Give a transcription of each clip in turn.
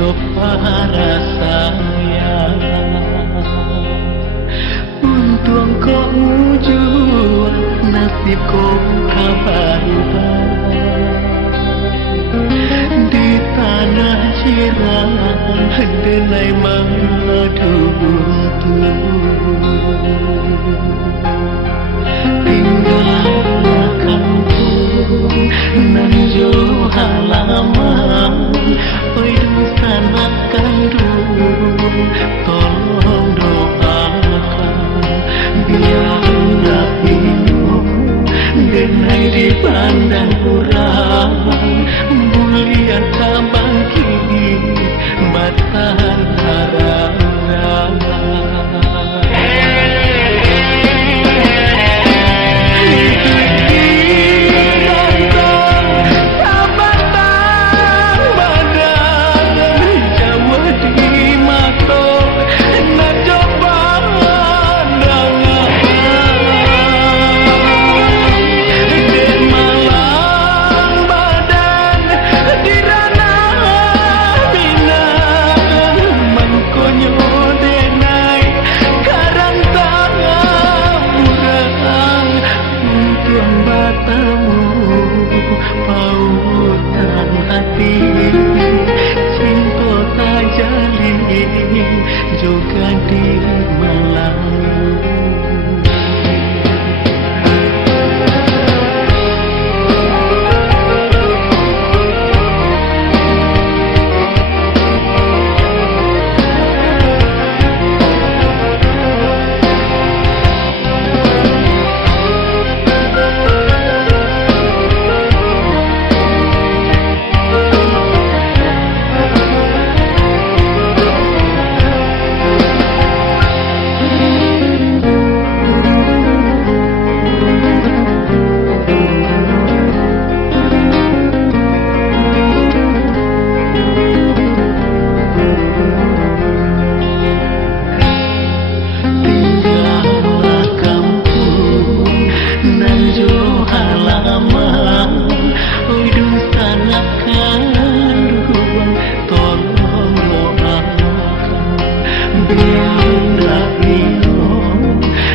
hidup para sayang. Untung kau jua nasibku kabar di tanah jiran denai mengadu tinggal kampung nan jauh halaman. Oi dusan akan tolong doakan biar tak bingung denai dipandang orang mulia tak bangkit batan harap. Juga di Melayu.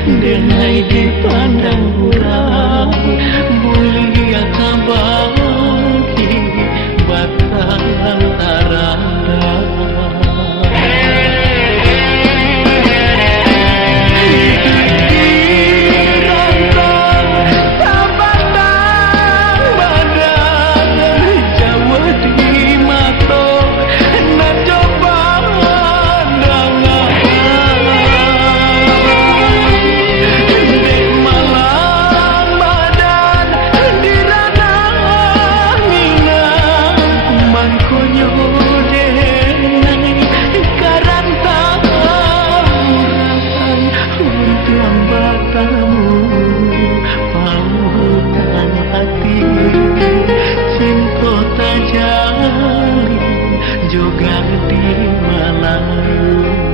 Denai dipandang orang mulia tak bangkit batan antara. Juga di Melayu.